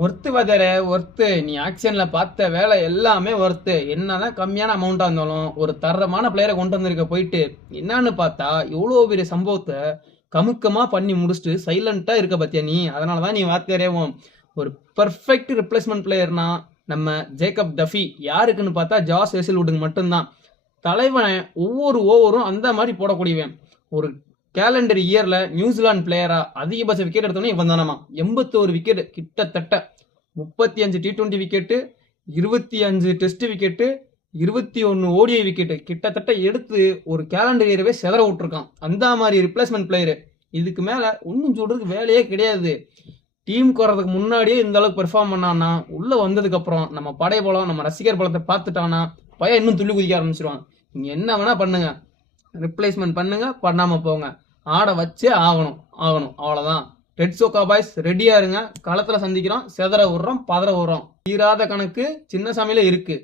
Worth வதர worth. நீ ஆக்ஷன்ல பார்த்த வேலை எல்லாமே ஒர்த்து. என்னதான் கம்மியான அமௌண்டா இருந்தாலும் ஒரு தரமான பிளேயரை கொண்டு வந்திருக்க போயிட்டு என்னன்னு பார்த்தா இவ்வளோ பெரிய சம்பவத்தை கமுக்கமா பண்ணி முடிச்சுட்டு சைலண்டா இருக்க பத்தியா நீ. அதனாலதான் நீ வார்த்தையறேவும். ஒரு பெர்ஃபெக்ட் ரிப்ளேஸ்மெண்ட் பிளேயர்னா நம்ம ஜேக்கப் டஃபி. யாருக்குன்னு பார்த்தா ஜாஸ் ஹேசல்வுட்டுக்கு மட்டும்தான். தலைவனை ஒவ்வொரு ஓவரும் அந்த மாதிரி போடக்கூடியவன். ஒரு கேலண்டர் இயர்ல நியூசிலாந்து பிளேயரா அதிகபட்ச விக்கெட் எடுத்தோன்னே இவன் தானமா. 81 விக்கெட், கிட்டத்தட்ட 35 T20 wicket, 25 test wicket, 21 ODI wicket கிட்டத்தட்ட எடுத்து ஒரு கேலண்டர் இயரவே செதற விட்டுருக்கான். அந்த மாதிரி ரிப்ளேஸ்மெண்ட் பிளேயரு. இதுக்கு மேல ஒன்றும் சொல்றதுக்கு வேலையே கிடையாது. டீம் வர்றதுக்கு முன்னாடியே இந்த அளவுக்கு பெர்ஃபார்ம் பண்ணான்னா உள்ள வந்ததுக்கு அப்புறம் நம்ம படை பலம், நம்ம ரசிகர் பலத்தை பார்த்துட்டானா பையன் இன்னும் துள்ளி குதிக்க ஆரம்பிச்சிருவான். நீங்க என்ன வேணா பண்ணுங்க, ரிப்ளேஸ்மெண்ட் பண்ணுங்க, பண்ணாம போங்க, ஆட வச்சே ஆகணும் அவ்வளவுதான். ரெட் சோக்கா பாய்ஸ் ரெடியா இருங்க. களத்துல சந்திக்கிறோம், செதற விடுறோம், பதற விடுறோம். தீராத கணக்கு சின்ன சாமியில இருக்கு.